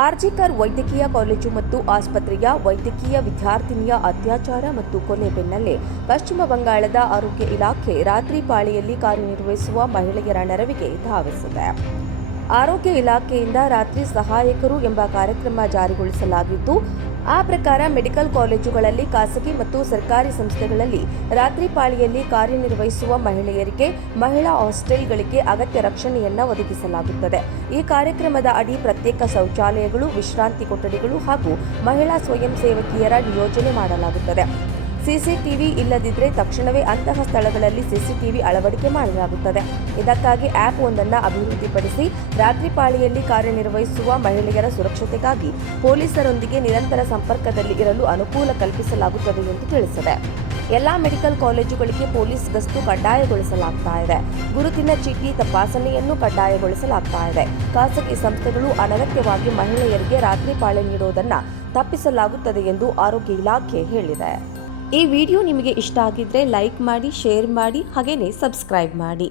ಆರ್ಜಿಕರ್ ವೈದ್ಯಕೀಯ ಕಾಲೇಜು ಮತ್ತು ಆಸ್ಪತ್ರೆಯ ವೈದ್ಯಕೀಯ ವಿದ್ಯಾರ್ಥಿನಿಯ ಅತ್ಯಾಚಾರ ಮತ್ತು ಕೊಲೆ ಬೆನ್ನಲ್ಲೇ ಪಶ್ಚಿಮ ಬಂಗಾಳದ ಆರೋಗ್ಯ ಇಲಾಖೆ ರಾತ್ರಿ ಪಾಳಿಯಲ್ಲಿ ಕಾರ್ಯನಿರ್ವಹಿಸುವ ಮಹಿಳೆಯರ ನೆರವಿಗೆ ಧಾವಿಸಿದೆ. ಆರೋಗ್ಯ ಇಲಾಖೆಯಿಂದ ರಾತ್ರಿ ಸಹಾಯಕರು ಎಂಬ ಕಾರ್ಯಕ್ರಮ ಜಾರಿಗೊಳಿಸಲಾಗಿದ್ದು, ಆ ಪ್ರಕಾರ ಮೆಡಿಕಲ್ ಕಾಲೇಜುಗಳಲ್ಲಿ, ಖಾಸಗಿ ಮತ್ತು ಸರ್ಕಾರಿ ಸಂಸ್ಥೆಗಳಲ್ಲಿ ರಾತ್ರಿ ಪಾಳಿಯಲ್ಲಿ ಕಾರ್ಯನಿರ್ವಹಿಸುವ ಮಹಿಳೆಯರಿಗೆ ಮಹಿಳಾ ಹಾಸ್ಟೆಲ್ಗಳಿಗೆ ಅಗತ್ಯ ರಕ್ಷಣೆಯನ್ನು ಒದಗಿಸಲಾಗುತ್ತದೆ. ಈ ಕಾರ್ಯಕ್ರಮದ ಅಡಿ ಪ್ರತ್ಯೇಕ ಶೌಚಾಲಯಗಳು, ವಿಶ್ರಾಂತಿ ಕೊಠಡಿಗಳು ಹಾಗೂ ಮಹಿಳಾ ಸ್ವಯಂ ಸೇವಕಿಯರ ನಿಯೋಜನೆ ಮಾಡಲಾಗುತ್ತದೆ. ಸಿಸಿಟಿವಿ ಇಲ್ಲದಿದ್ದರೆ ತಕ್ಷಣವೇ ಅಂತಹ ಸ್ಥಳಗಳಲ್ಲಿ ಸಿಸಿಟಿವಿ ಅಳವಡಿಕೆ ಮಾಡಲಾಗುತ್ತದೆ. ಇದಕ್ಕಾಗಿ ಆ್ಯಪ್ ಒಂದನ್ನು ಅಭಿವೃದ್ಧಿಪಡಿಸಿ ರಾತ್ರಿ ಪಾಳಿಯಲ್ಲಿ ಕಾರ್ಯನಿರ್ವಹಿಸುವ ಮಹಿಳೆಯರ ಸುರಕ್ಷತೆಗಾಗಿ ಪೊಲೀಸರೊಂದಿಗೆ ನಿರಂತರ ಸಂಪರ್ಕದಲ್ಲಿ ಇರಲು ಅನುಕೂಲ ಕಲ್ಪಿಸಲಾಗುತ್ತದೆ ಎಂದು ತಿಳಿಸಿದೆ. ಎಲ್ಲಾ ಮೆಡಿಕಲ್ ಕಾಲೇಜುಗಳಿಗೆ ಪೊಲೀಸ್ ಗಸ್ತು ಕಡ್ಡಾಯಗೊಳಿಸಲಾಗ್ತಾ ಇದೆ. ಗುರುತಿನ ಚೀಟಿ ತಪಾಸಣೆಯನ್ನು ಕಡ್ಡಾಯಗೊಳಿಸಲಾಗ್ತಾ ಇದೆ. ಖಾಸಗಿ ಸಂಸ್ಥೆಗಳು ಅನಗತ್ಯವಾಗಿ ಮಹಿಳೆಯರಿಗೆ ರಾತ್ರಿ ಪಾಳಿ ನೀಡುವುದನ್ನು ತಪ್ಪಿಸಲಾಗುತ್ತದೆ ಎಂದು ಆರೋಗ್ಯ ಇಲಾಖೆ ಹೇಳಿದೆ. ಈ ವಿಡಿಯೋ ನಿಮಗೆ ಇಷ್ಟ ಆಗಿದ್ರೆ ಲೈಕ್ ಮಾಡಿ, ಶೇರ್ ಮಾಡಿ, ಹಾಗೇನೇ ಸಬ್ಸ್ಕ್ರೈಬ್ ಮಾಡಿ.